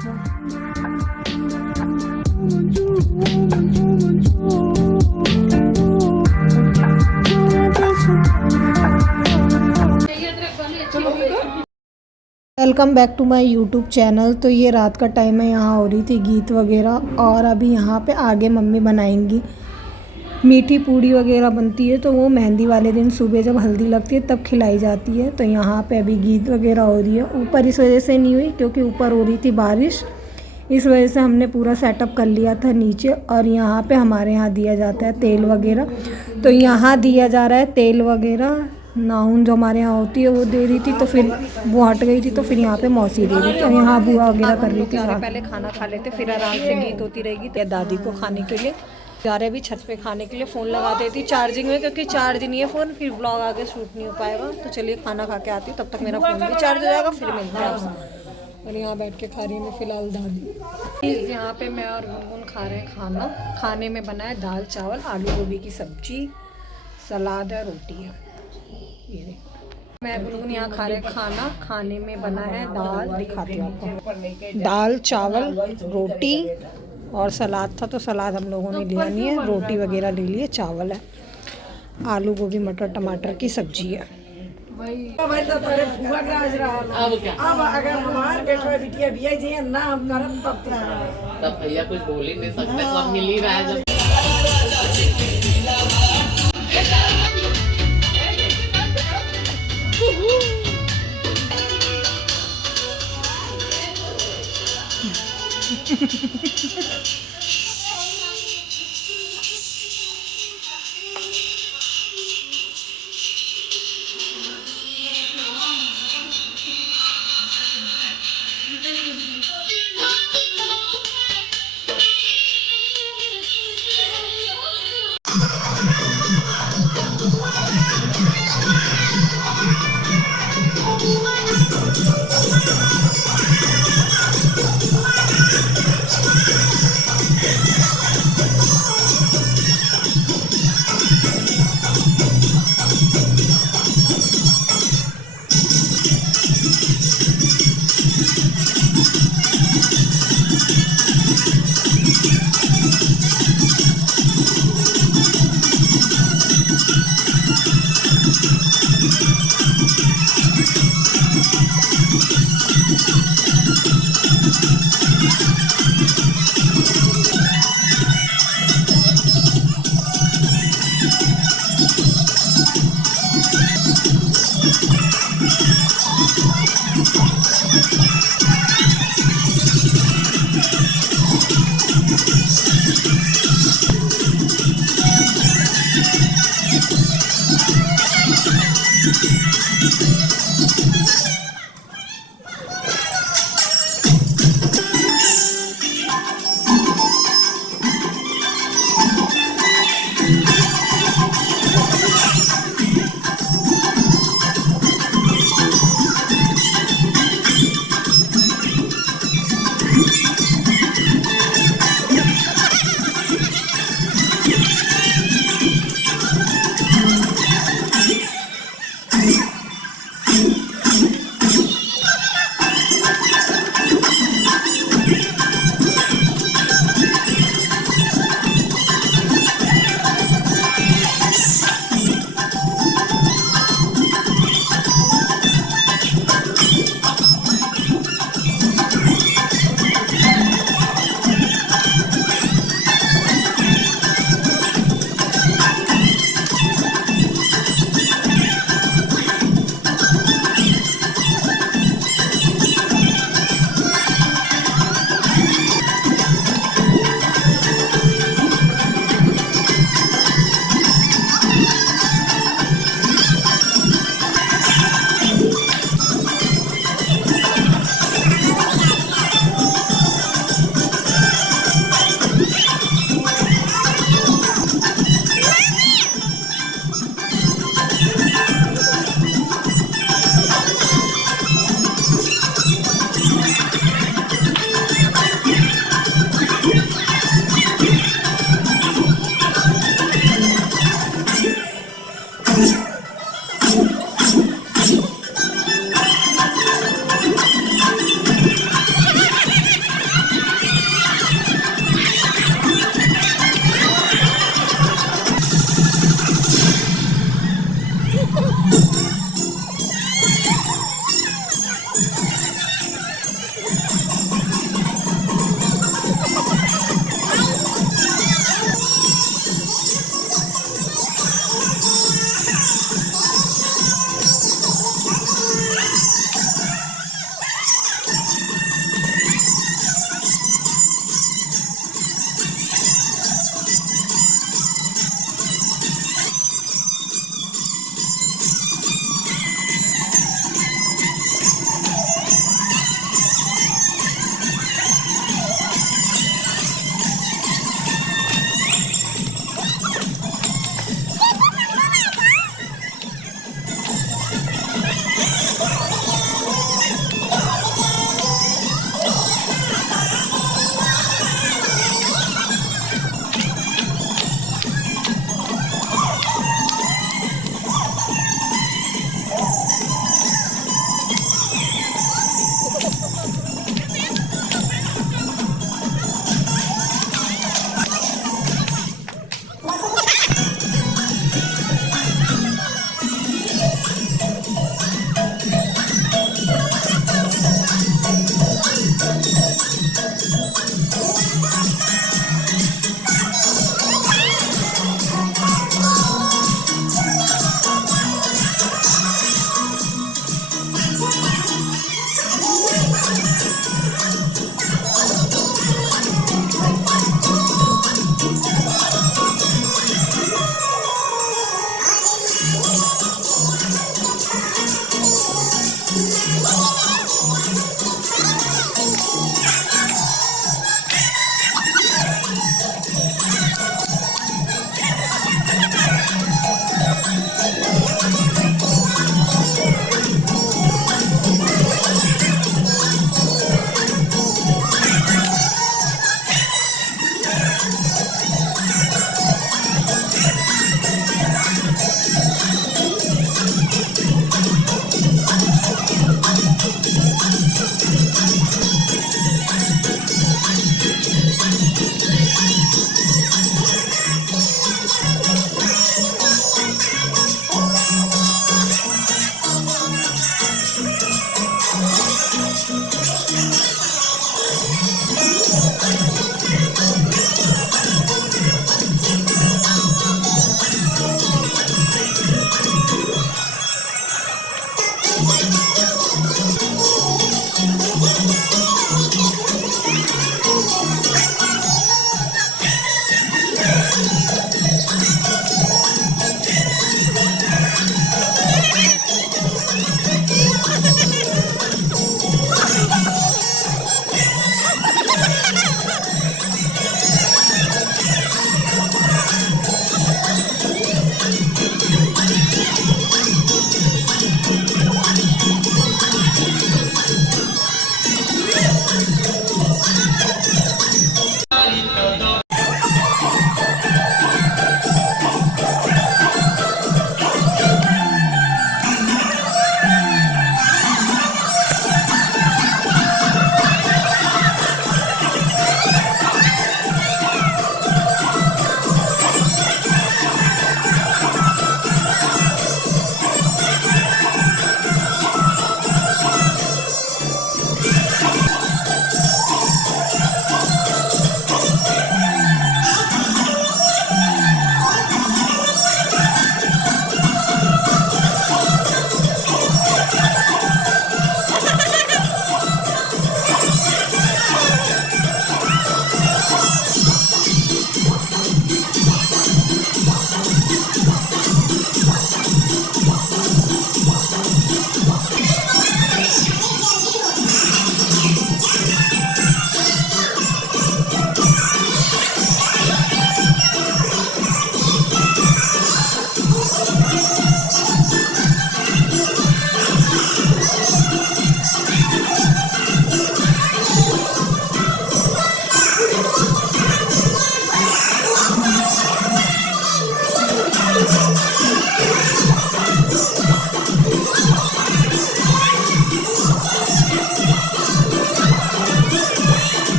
Welcome back to my YouTube channel. तो ये रात का टाइम है, यहाँ हो रही थी गीत वगैरह और अभी यहाँ पे आगे मम्मी बनाएंगी मीठी पूड़ी वगैरह बनती है, तो वो मेहंदी वाले दिन सुबह जब हल्दी लगती है तब खिलाई जाती है। तो यहाँ पे अभी गीत वगैरह हो रही है। ऊपर इस वजह से नहीं हुई क्योंकि ऊपर हो रही थी बारिश, इस वजह से हमने पूरा सेटअप कर लिया था नीचे। और यहाँ पे हमारे यहाँ दिया जाता है तेल वगैरह, तो यहाँ दिया जा रहा है तेल वगैरह। नाउन जो हमारे यहाँ होती है वो दे रही थी, तो फिर वो हट गई थी, तो फिर यहाँ पे मौसी दे रही थी और यहाँ बुआ वगैरह कर रही थी। पहले खाना खा लेते फिर आराम से गीत होती रहेगी। तो दादी को खाने के लिए जा रहे भी छत पे खाने के लिए। फ़ोन लगा देती चार्जिंग में क्योंकि चार्ज नहीं है फ़ोन, फिर ब्लॉग आगे शूट नहीं हो पाएगा। तो चलिए खाना खा के आती, तब तक मेरा फ़ोन भी चार्ज हो जाएगा, फिर मिलते हैं आपसे। और यहाँ बैठ के खा रही हूँ फिलहाल दादी। यहाँ पे मैं और गुनगुन खा रहे हैं खाना। खाने में बना है दाल चावल, आलू गोभी की सब्जी, सलाद है, रोटी है। ये मैं गुनगुन यहाँ खा रहे खाना। खाने में बना है दाल, दिखाती हूँ आपको, दाल चावल रोटी और सलाद था। तो सलाद हम लोगों ने लिया नहीं है, रोटी वगैरह ले लिए, चावल है, आलू गोभी मटर टमाटर की सब्जी है। अब अगर हमारे बेटा बिटिया भी है ना हम करम तब भैया कुछ बोल ही नहीं सकते, सब मिल ही रहा है जब।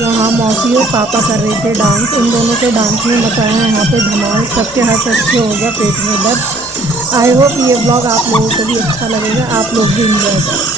यहाँ मौसी और पापा कर रहे थे डांस। इन दोनों के डांस में मचाया यहाँ पे धमाल, सबके हंस हंस के हो गया पेट में दर्द। आई होप ये ब्लॉग आप लोगों को भी अच्छा लगेगा, आप लोग भी इंजॉय करें।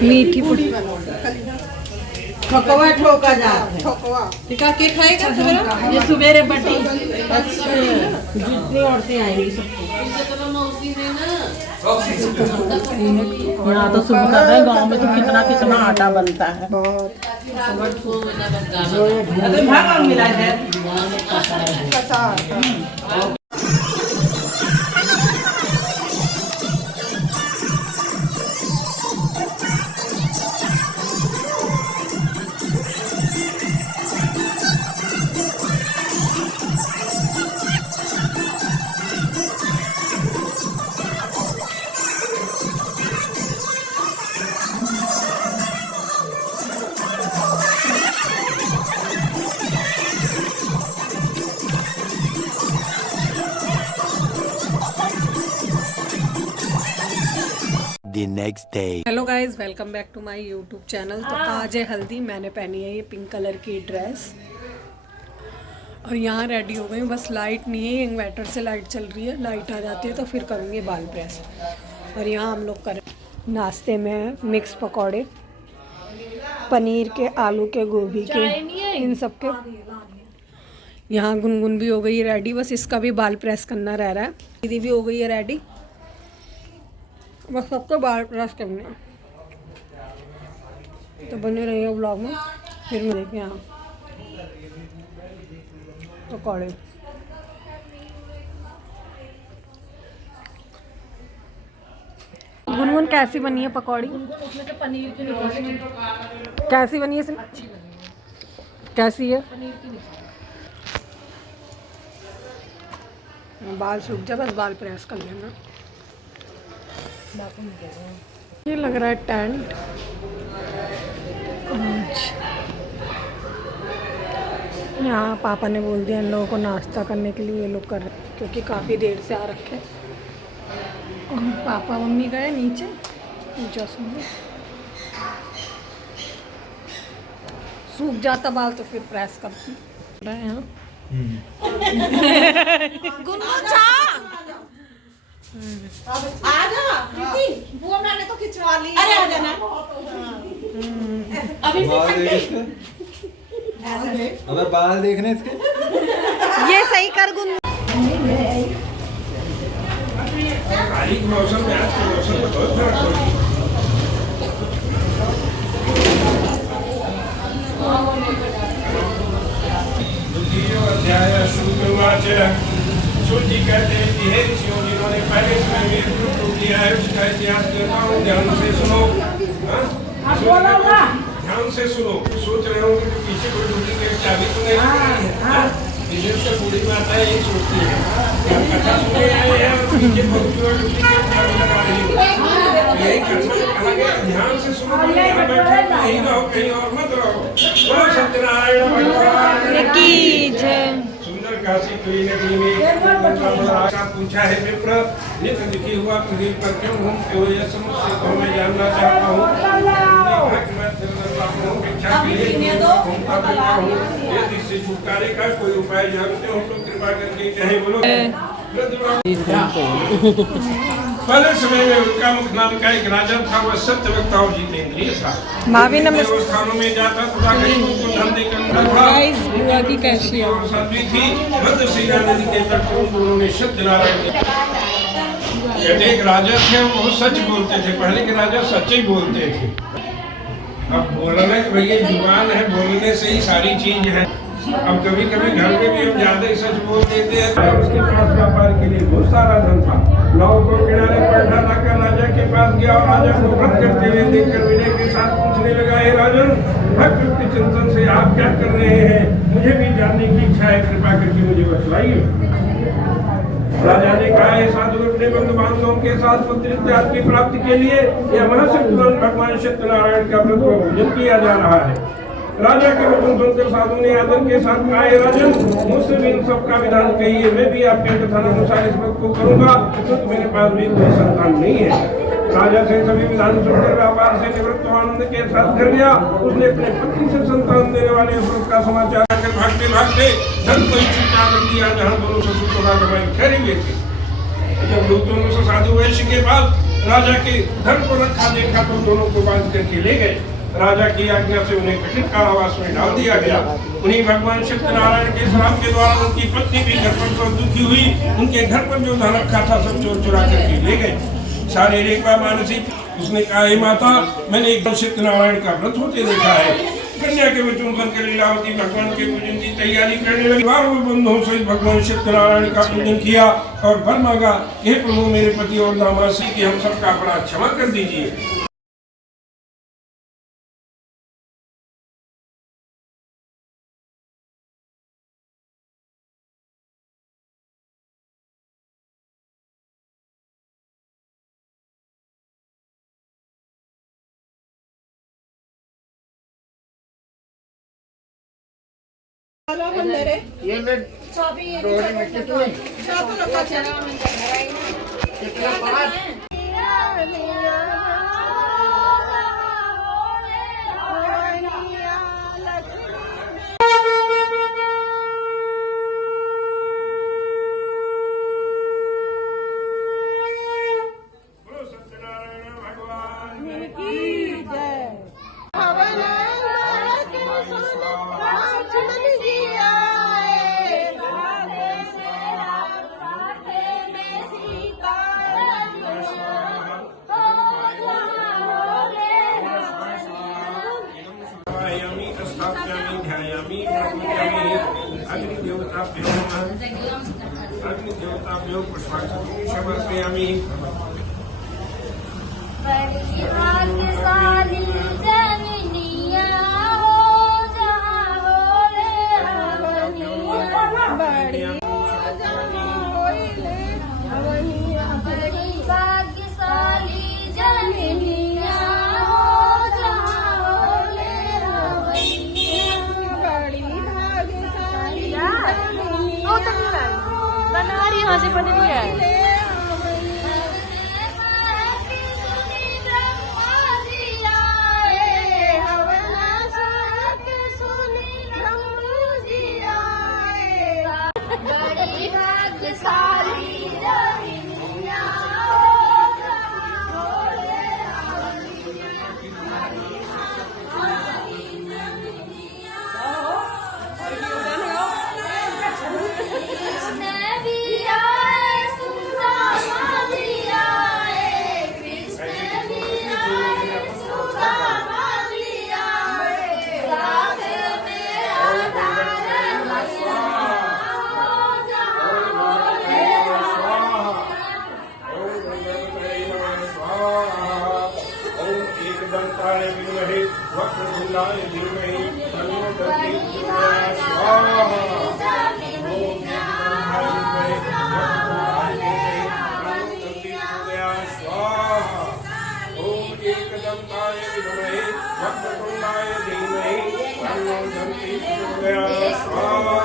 मीठी पूड़ी ठोकवा ठोका जात है। टिका के खाएगा सवेरा? ये सुबेरे बटी। अच्छा, जितनी औरतें आएंगी सबको। यहाँ तो सुबह का है, गाँव में तो कितना कितना आटा बनता है। बहुत मिला है। The next day. Hello guys, welcome back to my YouTube channel. तो आज है हल्दी, मैंने पहनी है ये पिंक कलर की ड्रेस और यहाँ रेडी हो गई हूँ। बस लाइट नहीं है, इन्वर्टर से लाइट चल रही है, लाइट आ जाती है तो फिर करूँगी बाल प्रेस। और यहाँ हम लोग करें नाश्ते में मिक्स पकौड़े, पनीर के, आलू के, गोभी के, इन सब के। यहाँ गुनगुन भी हो गई है रेडी, बस इसका भी बाल प्रेस करना रह रहा है। दीदी भी हो गई है रेडी, बस सबको बाल प्रेस करने हैं। तो बने रहिए ब्लॉग में, फिर मैं देखें यहाँ पकौड़े। गुनगुन कैसी बनी है पकौड़ी? उसमें से पनीर की निकाली। कैसी बनी है? कैसी है? बाल सूख जाए, बस बाल प्रेस कर लेना। ये लग रहा है टेंट। यहाँ पापा ने बोल दिया इन लोगों को नाश्ता करने के लिए, ये लोग कर रहे हैं क्योंकि काफ़ी देर से आ रखे हैं। और पापा मम्मी गए नीचे ऊंचा सुंदर सूख जाता बाल तो फिर प्रेस करती रहे हैं। गुन्नू चा आजा प्रीति, वो मैंने तो खिंचवा ली। अरे आ जाना अभी से अगर बाल देखने इसके ये सही कर गुन्नू। मौसम में आज के मौसम में बहुत फर्क हो गया। अध्याय शुरुआत सूची कहते हैं कि हे ऋषियों जिन्होंने पहले समय में रूप दिया है उसका इतिहास कहता हूँ, ध्यान से सुनो। ध्यान से सुनो। सोच रहे हो कि पीछे कोई ढूंढी के चाबी तो नहीं विशेष कर बूढ़ी माता यही सोचती है कथा सुने हैं पीछे ढूंढी के चाबी लगा रही हो। यही कथा कहा गया, ध्यान से सुनो। यहाँ बैठे कहीं रहो कहीं और मत रहो। बोलो सत्यनारायण भगवान की जय। सुंदर काशी कोई नगरी में आशा पूछा है विप्र, नित्य दुखी हुआ पृथ्वी पर क्यों घूमते हो? यह समस्या को मैं जानना चाहता हूँ। यदि इससे छुटकारे का कोई उपाय जानते हो तो कृपा करके कहें। बोलो। पहले समय में उनका मुख नाम का एक राजा था, वह सत्य वक्ता और जितेंद्रिय था। भाभी नमस्ते। स्थानों में जाता तथा गरीबों को धन देकर बुआ की कैसी है? साध्वी थी। भद्रशिला नदी के तट पर उन्होंने सत्यनारायण कहते एक राजा थे, वो सच बोलते थे। पहले के राजा सच ही बोलते थे। अब बोलना भैया जुबान है, बोलने से ही सारी चीज है। अब कभी कभी घर में भी हम ज्यादा सच बोल देते हैं। उसके पास व्यापार के लिए बहुत सारा धन था। नाव को किनारे पर ढाकर राजा के पास गया और राजा को व्रत करते हुए देखकर विनय के साथ पूछने लगा, हे राजन, भक्त के चिंतन से आप क्या कर रहे हैं? मुझे भी जानने की इच्छा है, कृपा करके मुझे बतलाइए। राजा ने कहा, साधु अपने बंधु बांधवों के साथ पुत्र इत्यादि की प्राप्ति के लिए यह महाशक्तिमान भगवान सत्यनारायण का व्रत पूजन किया जा रहा है। राजा के वचन सुनकर साधु ने आदर के साथ कहा, राजन, मुझसे भी इन सबका विधान कहिए, मैं भी आपके कथनानुसार इस व्रत को करूंगा, क्योंकि मेरे पास भी कोई संतान नहीं है। राजा से सभी विधान सुनकर व्यापार से निवृत्त आनंद के साथ घर गया। उसने अपने पत्नी से संतान देने वाले व्रत का समाचार आकर भागते भागते धन को छुट्टा कर दिया, जहाँ दोनों ससुर को राजा ठहरे हुए थे। जब लोग दोनों से साधु वैश्य के बाद राजा के धन को रखा देखा तो दोनों को बांध करके ले गए। राजा की आज्ञा से उन्हें कठिन कारावास में डाल दिया गया। उन्हीं भगवान सत्यनारायण के श्राप के द्वारा उनकी पत्नी भी घर पर दुखी हुई। उनके घर पर जो धन रखा था सब चोर चुरा करके ले गए। शारीरिक व मानसिक। उसने कहा, हे माता, मैंने एक सत्यनारायण का व्रत होते देखा है। कन्या के वचन सुनकर लीलावती भगवान के पूजन की तैयारी करने लगी। बंधुओं से भगवान सत्यनारायण का पूजन किया और वर मांगा, हे प्रभु, मेरे पति और दामासी की हम सबका बड़ा क्षमा कर दीजिए। अग्निदेवताभ्यो पुष्पांजलि समर्पयामि। से बनी हुई है। एकदन्ताय विद्महे वक्रतुण्डाय धीमहि तन्नो दन्ति प्रचोदयात् स्वाहा। ओम एकदन्ताय विद्महे वक्रतुण्डाय धीमहि तन्नो दन्ति प्रचोदयात् स्वाहा।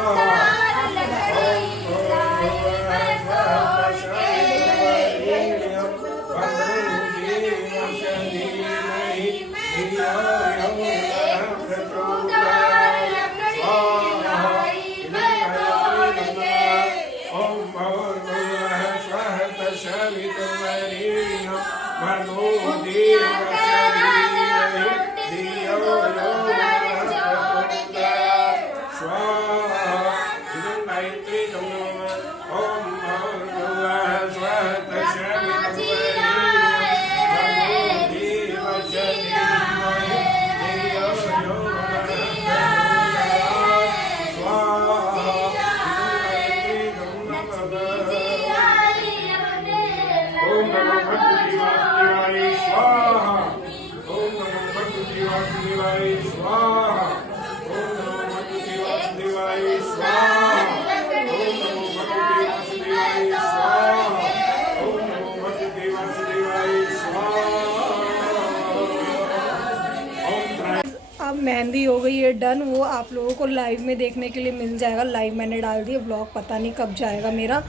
अब मेहंदी हो गई है डन। वो आप लोगों को लाइव में देखने के लिए मिल जाएगा। लाइव मैंने डाल दिया, ब्लॉग पता नहीं कब जाएगा मेरा।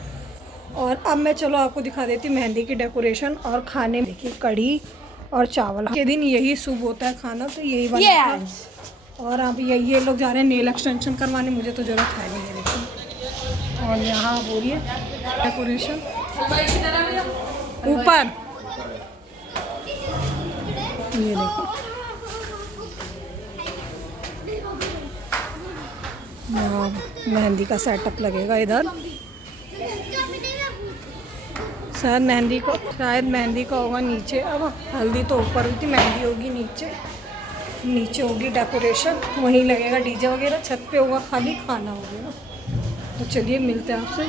और अब मैं चलो आपको दिखा देती हूँ मेहंदी की डेकोरेशन और खाने में। देखिए कढ़ी और चावल के दिन यही शुभ होता है खाना, तो यही बना। और अब ये लोग जा रहे हैं नेल एक्सटेंशन करवाने, मुझे तो ज़रूरत है नहीं है देखिए। और यहाँ हो रही है डेकोरेशन ऊपर, ये देखो यहाँ मेहंदी का सेटअप लगेगा इधर। शायद मेहंदी का होगा नीचे। अब हल्दी तो ऊपर हुई थी, मेहंदी होगी नीचे। नीचे होगी डेकोरेशन, वहीं लगेगा डीजे वगैरह। छत पे होगा खाली खाना होगा। तो चलिए मिलते हैं आपसे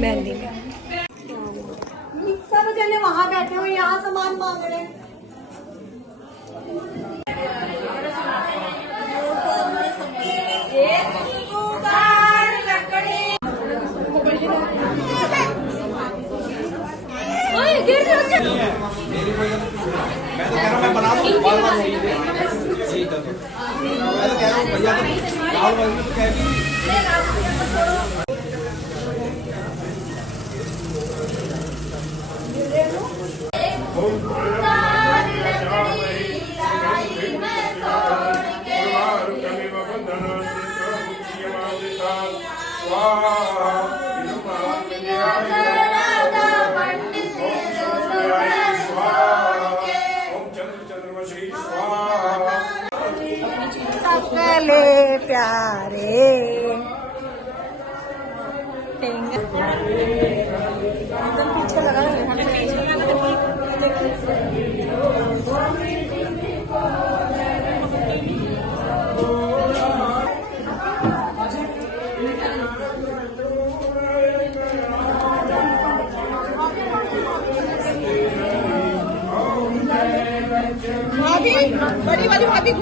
मेहंदी में। सब जने वहाँ बैठे हुए, यहाँ सामान मांग रहे हैं। मैं तो कह रहा हूँ मैं बना दूँ बाल बाल नहीं है। मैं तो कह रहा हूँ भैया तो बाल बाल में तो कह सकले प्यारे एकदम पीछे लगा बड़ी वाली भाभी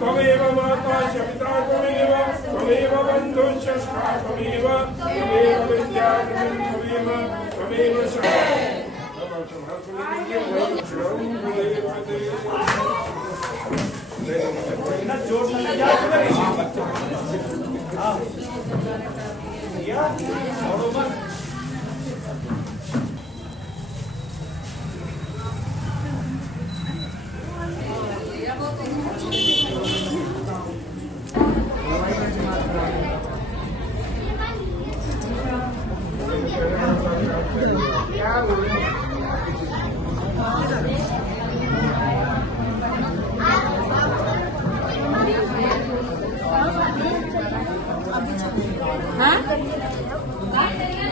त्वमेव माता च पिता त्वमेव त्वमेव बन्धुश्च सखा त्वमेव त्वमेव विद्याधरं त्वमेव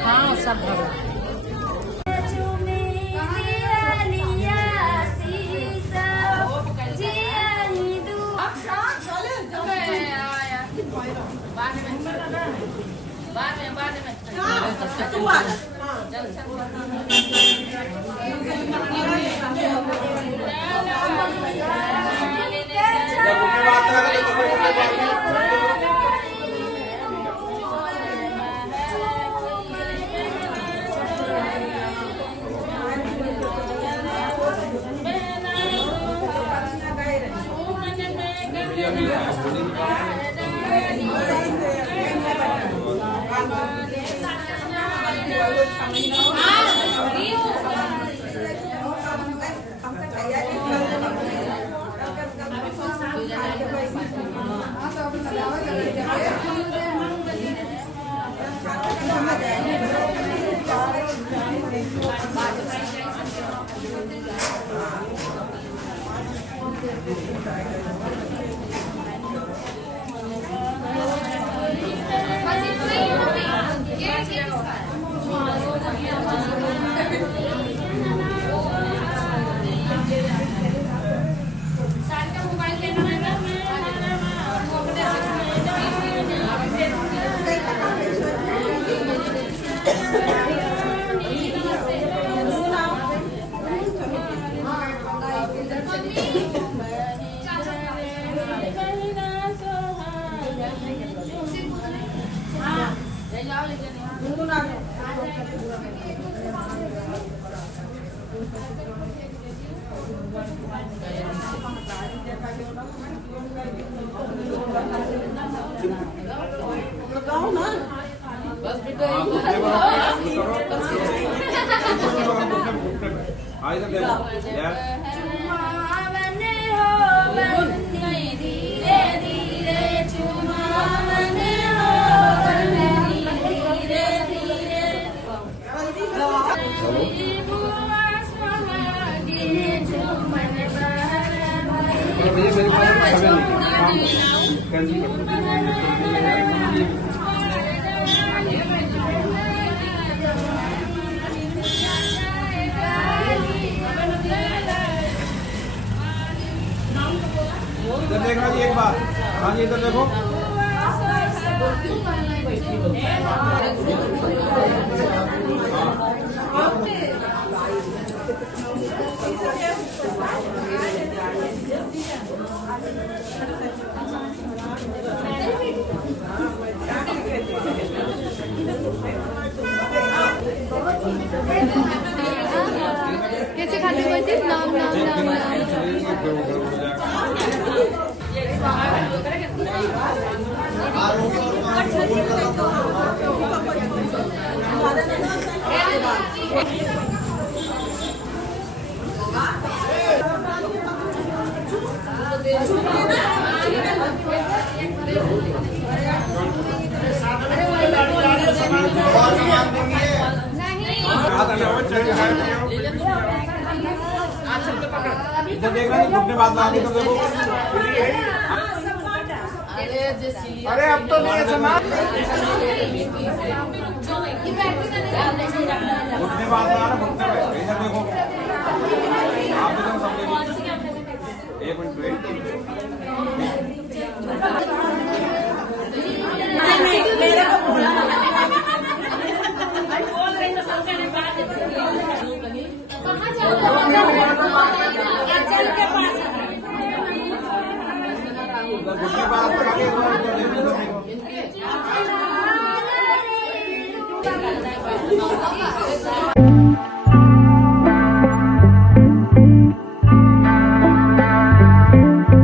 हाँ सब इधर देखना जी एक बार। हाँ जी इधर देखो। कैसे खाते हुए थे? नाम नाम नाम इधर देखना जी घुटने बात ला के तो देखो। अरे अब तो नहीं है सामान। घुटने बात ला रहा घुटने पे इधर देखो। आप इधर सब देखो। एक मिनट वेट।